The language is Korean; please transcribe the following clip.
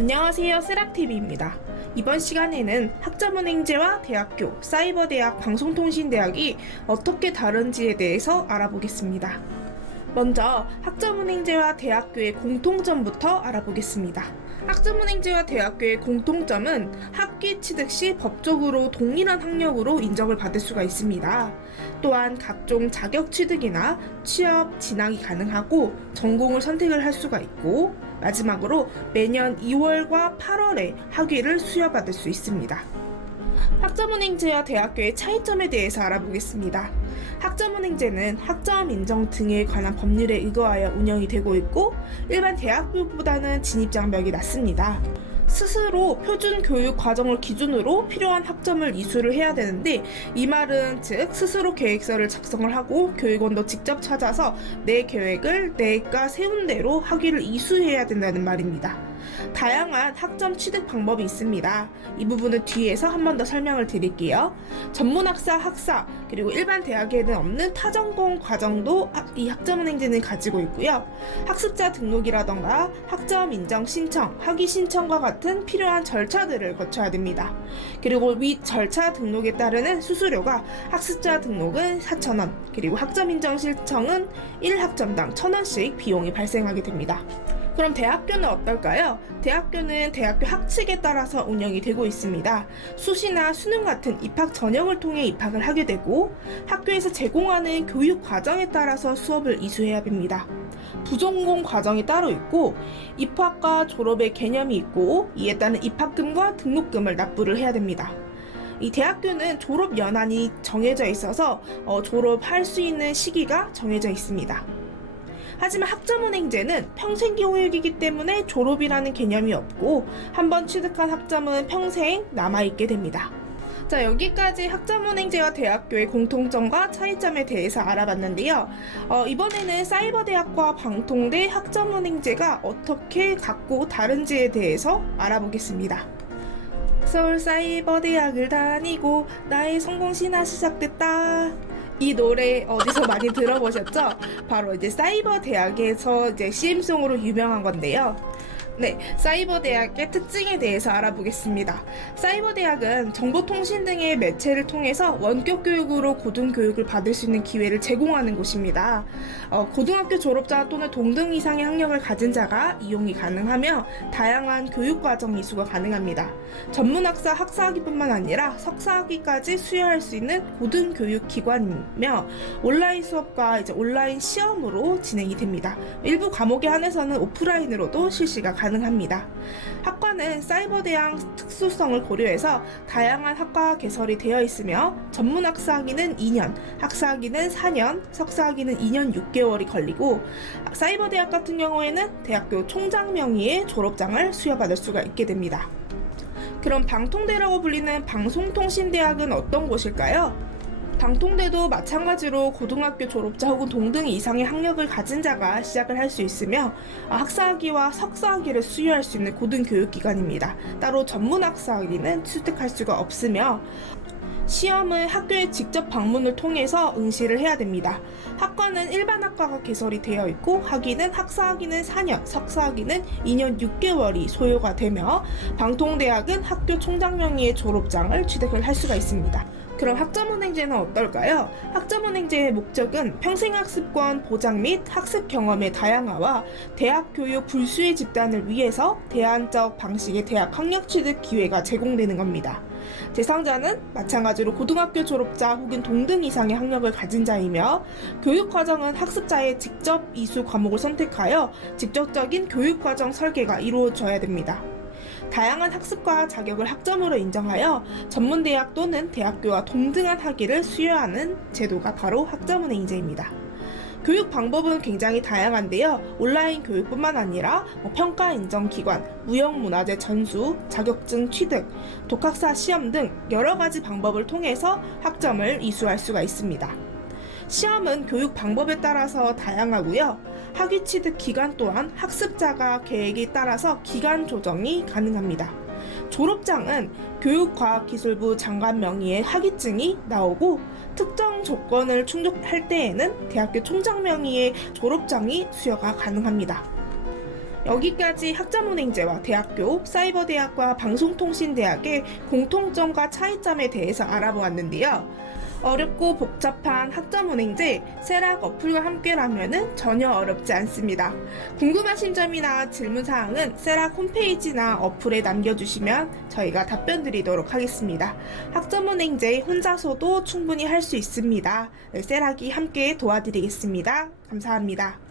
안녕하세요, 쓰락TV입니다. 이번 시간에는 학자문행제와 대학교, 사이버대학, 방송통신대학이 어떻게 다른지에 대해서 알아보겠습니다. 먼저 학자문행제와 대학교의 공통점부터 알아보겠습니다. 학자문행제와 대학교의 공통점은 학기 취득 시 법적으로 동일한 학력으로 인정을 받을 수가 있습니다. 또한 각종 자격 취득이나 취업, 진학이 가능하고 전공을 선택을 할 수가 있고, 마지막으로 매년 2월과 8월에 학위를 수여받을 수 있습니다. 학자문행제와 대학교의 차이점에 대해서 알아보겠습니다. 학자문행제는 학점 인정 등에 관한 법률에 의거하여 운영이 되고 있고, 일반 대학교보다는 진입장벽이 낮습니다. 스스로 표준 교육 과정을 기준으로 필요한 학점을 이수를 해야 되는데, 이 말은 즉 스스로 계획서를 작성을 하고 교육원도 직접 찾아서 내 계획을 내가 세운 대로 학위를 이수해야 된다는 말입니다. 다양한 학점 취득 방법이 있습니다. 이 부분은 뒤에서 한 번 더 설명을 드릴게요. 전문학사, 학사, 그리고 일반 대학에는 없는 타전공 과정도 이 학자문행제는 가지고 있고요. 학습자 등록이라던가 학점 인정 신청, 학위 신청과 같은 필요한 절차들을 거쳐야 됩니다. 그리고 위 절차 등록에 따르는 수수료가 학습자 등록은 4,000원, 그리고 학점 인정 신청은 1학점당 1,000원씩 비용이 발생하게 됩니다. 그럼 대학교는 어떨까요? 대학교는 대학교 학칙에 따라서 운영이 되고 있습니다. 수시나 수능 같은 입학 전형을 통해 입학을 하게 되고, 학교에서 제공하는 교육 과정에 따라서 수업을 이수해야 됩니다. 부전공 과정이 따로 있고, 입학과 졸업의 개념이 있고, 이에 따른 입학금과 등록금을 납부를 해야 됩니다. 이 대학교는 졸업 연한이 정해져 있어서 졸업할 수 있는 시기가 정해져 있습니다. 하지만 학자문행제는 평생 교육이기 때문에 졸업이라는 개념이 없고, 한번 취득한 학점은 평생 남아있게 됩니다. 자, 여기까지 학자문행제와 대학교의 공통점과 차이점에 대해서 알아봤는데요. 이번에는 사이버대학과 방통대 학자문행제가 어떻게 같고 다른지에 대해서 알아보겠습니다. 서울사이버대학을 다니고 나의 성공신화 시작됐다. 이 노래 어디서 많이 들어보셨죠? 바로 이제 사이버대학에서 이제 CM송으로 유명한 건데요. 네, 사이버대학의 특징에 대해서 알아보겠습니다. 사이버대학은 정보통신 등의 매체를 통해서 원격 교육으로 고등교육을 받을 수 있는 기회를 제공하는 곳입니다. 고등학교 졸업자 또는 동등 이상의 학력을 가진 자가 이용이 가능하며, 다양한 교육과정 이수가 가능합니다. 전문학사 학사학위뿐만 아니라 석사학위까지 수여할 수 있는 고등교육기관이며, 온라인 수업과 이제 온라인 시험으로 진행이 됩니다. 일부 과목에 한해서는 오프라인으로도 실시가 가능합니다. 학과는 사이버대학 특수성을 고려해서 다양한 학과 개설이 되어 있으며, 전문학사학위는 2년, 학사학위는 4년, 석사학위는 2년 6개월이 걸리고, 사이버대학 같은 경우에는 대학교 총장 명의의 졸업장을 수여받을 수가 있게 됩니다. 그럼 방통대라고 불리는 방송통신대학은 어떤 곳일까요? 방통대도 마찬가지로 고등학교 졸업자 혹은 동등 이상의 학력을 가진 자가 시작을 할 수 있으며, 학사학위와 석사학위를 수여할 수 있는 고등교육기관입니다. 따로 전문학사학위는 취득할 수가 없으며, 시험은 학교에 직접 방문을 통해서 응시를 해야 됩니다. 학과는 일반 학과가 개설이 되어 있고, 학위는 학사학위는 4년, 석사학위는 2년 6개월이 소요가 되며, 방통대학은 학교 총장 명의의 졸업장을 취득을 할 수가 있습니다. 그럼 학자문행제는 어떨까요? 학자문행제의 목적은 평생학습권 보장 및 학습 경험의 다양화와 대학 교육 불수의 집단을 위해서 대안적 방식의 대학 학력 취득 기회가 제공되는 겁니다. 대상자는 마찬가지로 고등학교 졸업자 혹은 동등 이상의 학력을 가진 자이며, 교육과정은 학습자의 직접 이수 과목을 선택하여 직접적인 교육과정 설계가 이루어져야 됩니다. 다양한 학습과 자격을 학점으로 인정하여 전문대학 또는 대학교와 동등한 학위를 수여하는 제도가 바로 학자문행제입니다. 교육 방법은 굉장히 다양한데요. 온라인 교육뿐만 아니라 평가 인정 기관, 무형문화재 전수, 자격증 취득, 독학사 시험 등 여러 가지 방법을 통해서 학점을 이수할 수가 있습니다. 시험은 교육 방법에 따라서 다양하고요. 학위 취득 기간 또한 학습자가 계획에 따라서 기간 조정이 가능합니다. 졸업장은 교육과학기술부 장관 명의의 학위증이 나오고, 특정 조건을 충족할 때에는 대학교 총장 명의의 졸업장이 수여가 가능합니다. 여기까지 학점은행제와 대학교, 사이버대학과 방송통신대학의 공통점과 차이점에 대해서 알아보았는데요. 어렵고 복잡한 학점은행제, 세락 어플과 함께라면 전혀 어렵지 않습니다. 궁금하신 점이나 질문사항은 세락 홈페이지나 어플에 남겨주시면 저희가 답변 드리도록 하겠습니다. 학점은행제 혼자서도 충분히 할 수 있습니다. 네, 세락이 함께 도와드리겠습니다. 감사합니다.